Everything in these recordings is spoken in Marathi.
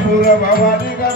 पूर भवानी का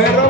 perro.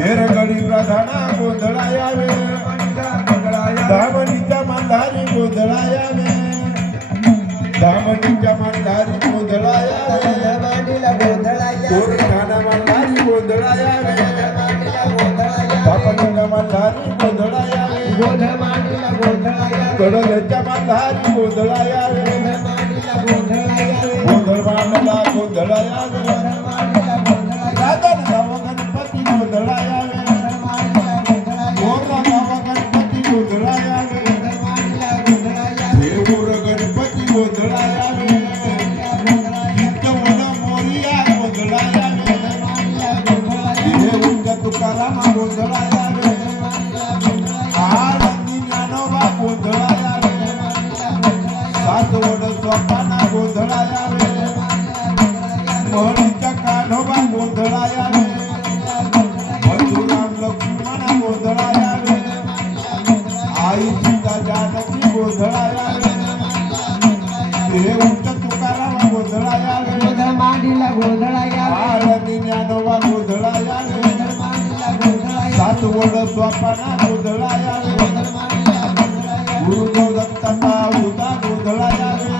येरगडी प्रधाना गोंधळा यावे दामणीच्या मांधारी गोंधळा यावे दामणीच्या मांधारी गोंधळा यावे कोरखाना मांधारी गोंधळा यावे तापणीला मांधारी गोंधळा यावे कडल्याच्या गोंधळा यावे गोंधळ मांडला गोंधळा यावे सातवड स्वप्ना गोंधळा यावे मोहनीच्या कान्होबा गोंधळा यावे मधुराम लक्ष्मणा गोंधळा यावे आई सीता जानकी गोंधळा यावे हे उच्च तुकाराम गोंधळा यावे आनंदी ज्ञानोबा गोंधळा यावे सातवड स्वप्ना गोंधळा यावे गुरुदेव दत्ताचा उदा गोंधळा यावे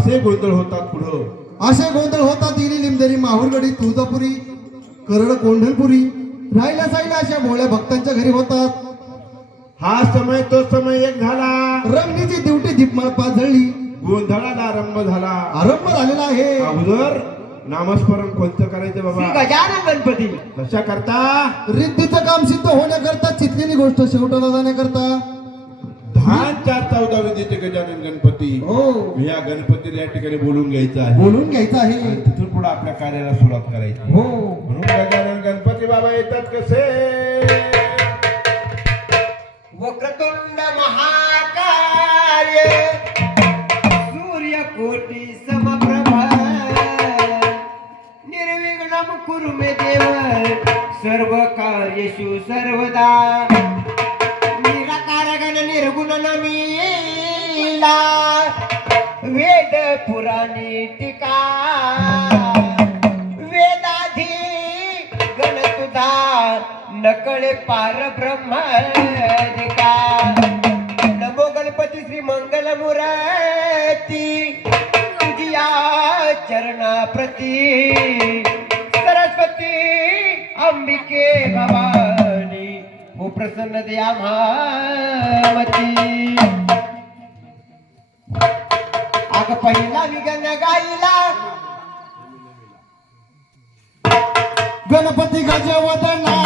असे गोंधळ होतात पुढं. असे गोंधळ होतात दिली लिमदरी माहुरगडी तुळजापुरी करड कोंढलपुरी. राहिल्या साईला अशा भोळ्या भक्तांच्या घरी होतात. हा समय तो समय एक झाला. रंगणीची दिवटी दीपमाळ पाच झळली गोंधळाला आरंभ झाला. आरंभ झालेला आहे. अगोदर नामस्मरण कोणतं करायचं बाबा? गजानन गणपती. कशा करता रिद्धीचं काम सिद्ध होण्याकरता चितलेली गोष्ट शेवटाला जाण्याकरता धान चार चौदा विधीचे गजानन गणपती. हो. या गणपतीला या ठिकाणी बोलून घ्यायचं आहे. बोलून घ्यायचं आहे. तिथून पुढे आपल्या कार्याला सुरुवात करायची. हो. म्हणून गजानन गणपती बाबा येतात कसे? वक्रतुंड महाकाय. सूर्यकोटी समप्रभा निर्विघ्नम कुरु मे देव सर्व कार्येषु सर्वदा आनन मीला वेद पुराणी टीका. वेदाधी गण तुझा नकळे पार ब्रह्म नमो गणपती श्री मंगल मुराती तुझ्या चरणा प्रती सरस्वती अंबिके बाबा. प्रसन्न दया भावती अग पहिला विगन गाईला. गणपती गजवदना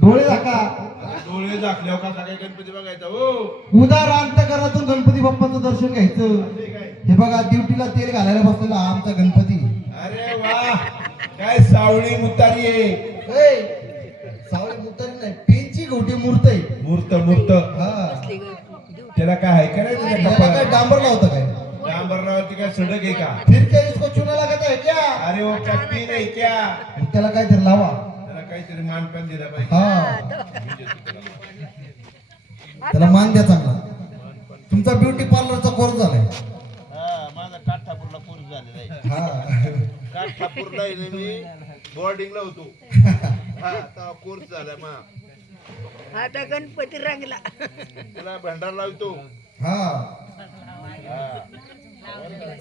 डोळे झाका. डोळे दाखल्यावर कसा काय गणपती बघायचा हो. उदार अंतकरातून गणपती बाप्पाचं दर्शन घ्यायचं. हे बघा ड्युटीला तेल घालायला बसलेला हा आमचा गणपती. अरे वा. काय सावळी मुतारी आहे. सावळी मुतारी नाही पेनची गोटी मूर्त आहे. मूर्त मूर्त. हा. त्याला काय आहे? का नाही काय? डांबर लावतं काय? डांबररावरती काय सडक आहे का? फिर क्या इसको चुना लागत है क्या? अरे ओ चट्टी नाही क्या? त्याला काय तरी लावा. काहीतरी मानपान दिला पाहिजे. हा. त्याला मान द्या चांगला. तुमचा ब्युटी पार्लरचा कोर्स झालाय. हा माझा काठापूरला कोर्स झालेला आहे. हा. काठापूरला मी बोर्डिंगला होतो. हा कोर्स झाला मा. आता गणपती रंगला. त्याला भंडार लावतो. हा. गॅस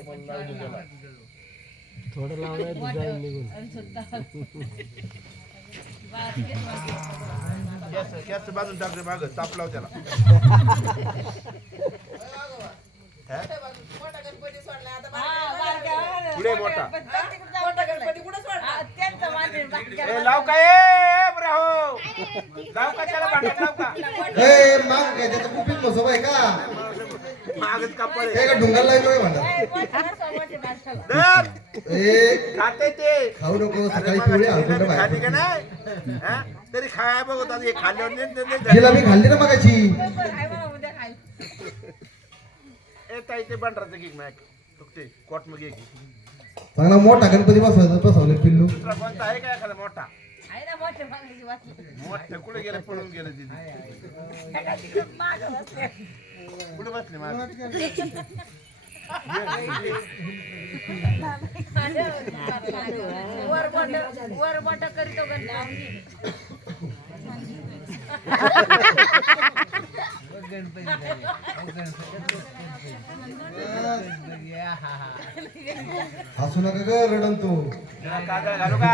गॅस बांधून टाक रे मागं त्याला पुढे मोठा ए लाव हो लाव का? त्याला लाव का हे माग काय? त्याचं बसव आहे का? मागच कापड हे. का ढुंगाला काय म्हणतात धर. ए खाते ते. खाऊ नको अरे सकाळी मग पिवळे जिलेबी हळकुंड खाते का बाहेर. नाही? हा? तरी खाया बघत हे खाल्ल्यावर झालं. जिलाबी खाल्ली ना मगाची ए ताई ते बंडराचं केक मॅक ते कोट मग घे चांगला मोठा गणपती बसवायचा बसवले पिल्लू. दुसरा कोणता आहे का एखादा मोठा? मोठं कुठे गेलं पळून गेलं तिथे? कुठे बसले माझ वर मोठा करीतो गणपती हसू नका ग रडन तू. काजळ घालू का?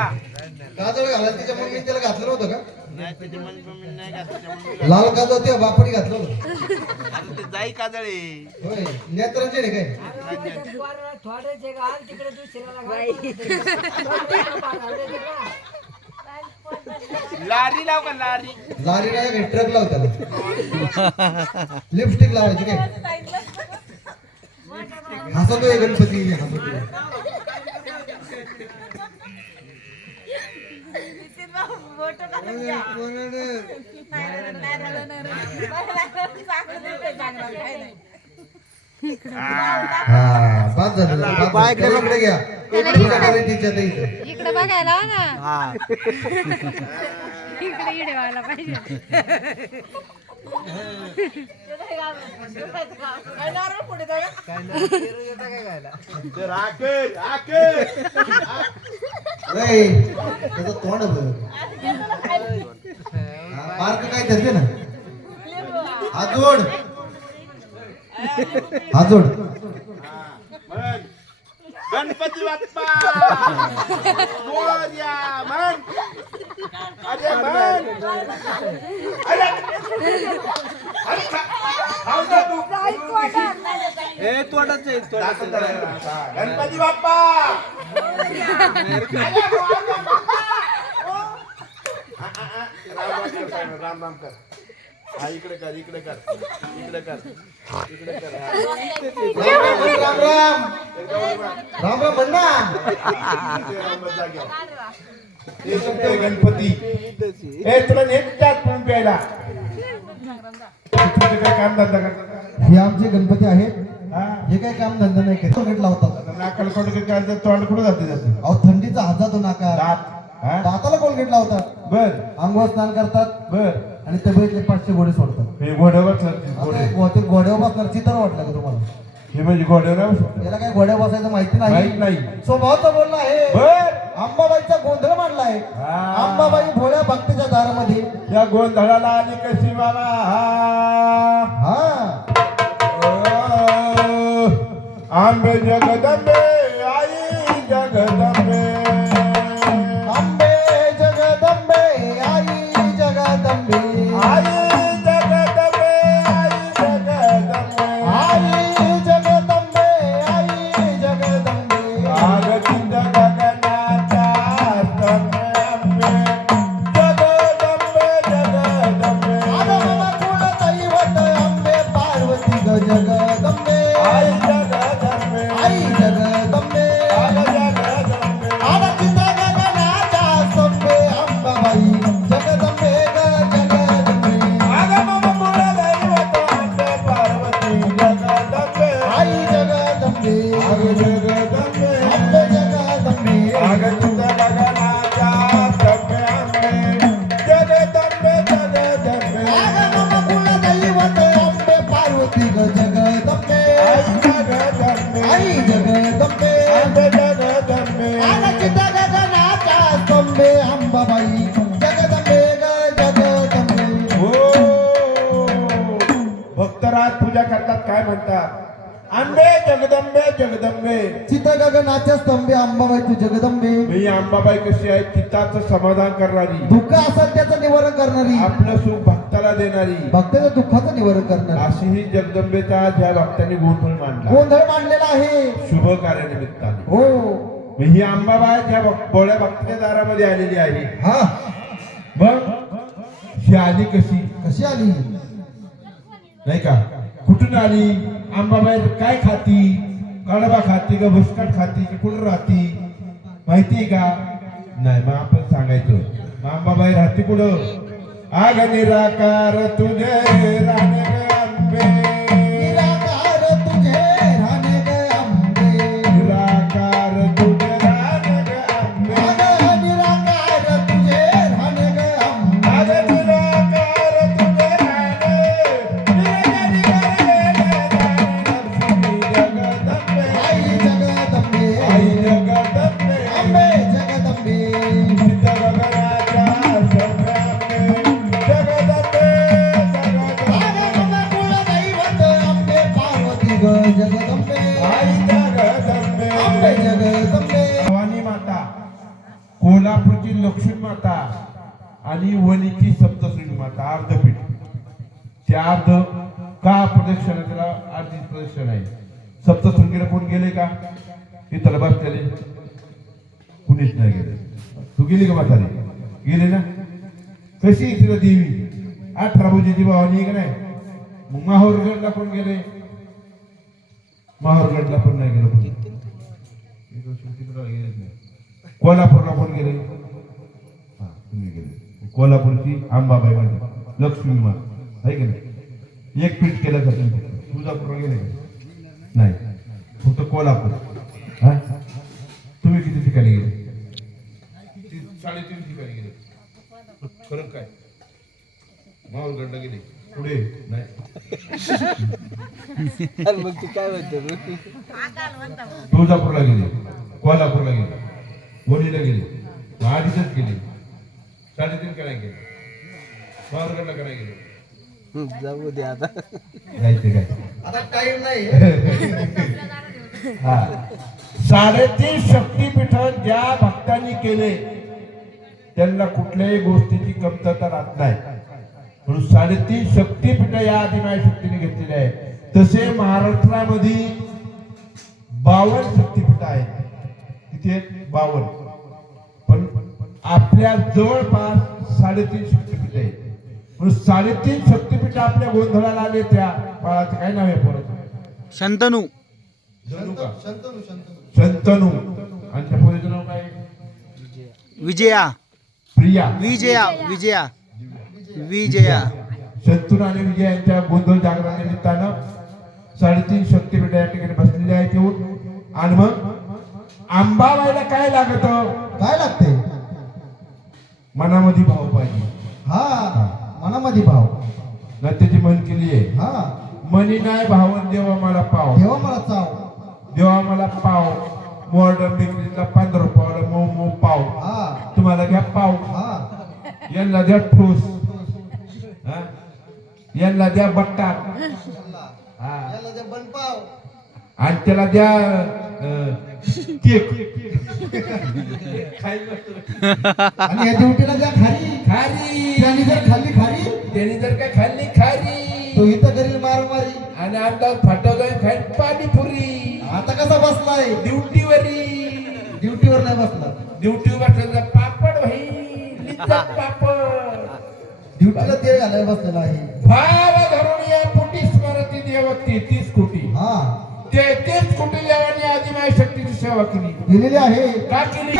काजळ घालायला तिच्या मम्मीने त्याला घातलं नव्हतं का? नाही त्याची मम्मी मम्मी नाही घातलं त्याच्या मम्मीला. लाल काजळ ते बापडी घातलं होतं. ते जाई काजळ आहे. होय नेत्रांचे नाही काय? लारी लाव का लारी? लारी नाही ट्रक लाव त्याला लिपस्टिक लावायची काय? हसतोय गणपती? हसतोय हा इकडे घ्या. तिच्या. इकडे बघायला हो ना. हा. इकडे इडे व्हायला पाहिजे. ते त्याचं तोंड बघ. मार्क काय धरते ना? हात जोड. हात जोड. म्हण. गणपती बाप्पा मोरया म्हण अरे म्हण अरे अरे खा- खाऊ दे तू. दाखव त्याला. गणपती बाप्पा राम राम कर साहेब, राम राम कर हा इकडे कर इकडे कर. इकडे कर. इकडे कर. हा. राम राम राम राम म्हणा ते म्हणतोय गणपती तुला त्यात पण प्यायला काय काम धंदा हे आमचे गणपती आहेत. हा. हे काही काम धंदा नाही करत. कोलगेट लावतात नाकाल कोण काय तर तोंड कुठं जाते जाते अहो थंडीचा हात जातो नाका दात हा. दाताला कोलगेट लावतात. बर. आंघोळ स्नान करतात. बर. आणि तब्येतले पाचशे घोडे सोडतात. हे घोड्यावर घोडे ते घोड्यावर बसणार चित्र वाटलं का तुम्हाला? हे म्हणजे घोड्यावर याला काय घोड्यावर बसायचं माहिती माहीत नाही. नाही स्वभावाचा बोलला आहे. बर. अंबाबाईचा गोंधळ मांडलाय हा. अंबाबाई भोळ्या भक्तीच्या दारामध्ये. या गोंधळाला आली कशी बाबा हा. ओ, आंबे जगदंबे. भक्तराज पूजा करतात काय म्हणतात? जगदंबे जगदंबे चित गगनाच्या स्तंभे अंबाबाई तू जगदंबे मी अंबाबाई कशी आहे चित्ताचं समाधान करणारी दुःख असेल त्याचं निवारण करणारी आपलं सुख भक्ताला देणारी भक्ताच्या दुःखाचं निवारण करणारी अशी ही जगदंबेचा ज्या भक्तांनी गोंधळ मांडला गोंधळ मांडलेला आहे शुभ कार्यानिमित्ताने हो मग ही अंबाबाई ज्या भोळ्या भक्ताच्या दारामध्ये आलेली आहे हा मग ही आली कशी कशी आली नाही का कुठून आली? आंबाबाई काय खाती? कडबा खाती का भुसकट खाती की कुठं राहती? आहे का? नाही मग आपण सांगायचं. मग आंबाबाई राहते कुठं? आग निराकार तुझे राणे कोल्हापूरची लक्ष्मी माता आणि वणीची सप्तश्रेणी माता अर्धपीठ. ते अर्ध का प्रदक्षिणा त्याला अर्धी प्रदक्षिणा आहे? सप्तशृंगीला कोण गेले का? इथं बसलेले. कुणीच नाही गेले. तू गेली का म्हातारी? गेले ना? कशी तिला देवी? अठरा भुजीची भावानी का नाही? मग माहोरगडला कोण गेले? माहोरगडला पण नाही गेलं कोणी. कोल्हापूरला कोण गेले? तुम्ही गेले. कोल्हापूरची आंबाबाई म्हणजे लक्ष्मी मा आहे की नाही? एक पीठ केलं जातं तुळजापूरला गेले नाही. फक्त कोल्हापूर. तुम्ही किती ठिकाणी गेले? साडेतीन ठिकाणी गेले. खरं काय? माहोलगडला गेले. पुढे? नाही. तुळजापूरला गेले. कोल्हापूरला गेले. वणीला गेले. आधीच गेले साडेतीन कडा गेले. मारगडला कडा गेले. जाऊ दे आता. जायचे काय? आता टाइम नाही. हा. साडेतीन शक्तीपीठ ज्या भक्तांनी केले त्यांना कुठल्याही गोष्टीची कमतरता राहत नाही. म्हणून साडेतीन शक्तीपीठ या आदिमाय शक्तीने घेतलेले आहे तसे महाराष्ट्रामध्ये बावन्न शक्तीपीठ आहेत. आहेत बावन्न पण आपल्या जवळपास साडेतीन शक्तीपीठ आहेत. म्हणून साडेतीन शक्तीपीठ आपल्या गोंधळाला आले त्या बाळाचं काय नाव आहे परत शंतनू. शंतनू शंतनू शंतनू. आणि त्या पोरीचं नाव काय? विजया. प्रिया. विजया विजया. विजया. शंतनू आणि विजय यांच्या गोंधळ जागरण निमित्तानं साडेतीन शक्तीपीठ या ठिकाणी बसलेले आहेत येऊन. आणि मग आंबाबाईला काय लागत? काय लागते? मनामध्ये भाव पाहिजे. हा मनामध्ये भाव. ना त्याची म्हण केली आहे हा. मनी नाही भावन देवा मला पाव. ठेवा मला चाव. देवा मला पाव. मॉर्डन बेकरीतला पंधरा रुपयाला मऊ मऊ पाव. हा. तुम्हाला घ्या पाव. हा. यांना द्या ठोस. हा? यांना द्या बट्टा. हा. याला जे बनपाव आणि त्याला द्या आणि या ड्युटीला द्या खारी. खारी त्याने जर खाल्ली खारी त्याने जर काय खाल्ली खारी. तो इथं करील मारामारी. आणि आता फाटवलं खाईल पाणीपुरी. आता कसा बसलाय? ड्युटीवरी. ड्युटीवर नाही बसला. ड्युटीवर बसलेला पापड भाई लिज्जत पापड. ड्युटीला तेल घालायला बसलेला आहे. भाव धरून सेवा केली दिलेली आहे. का केली?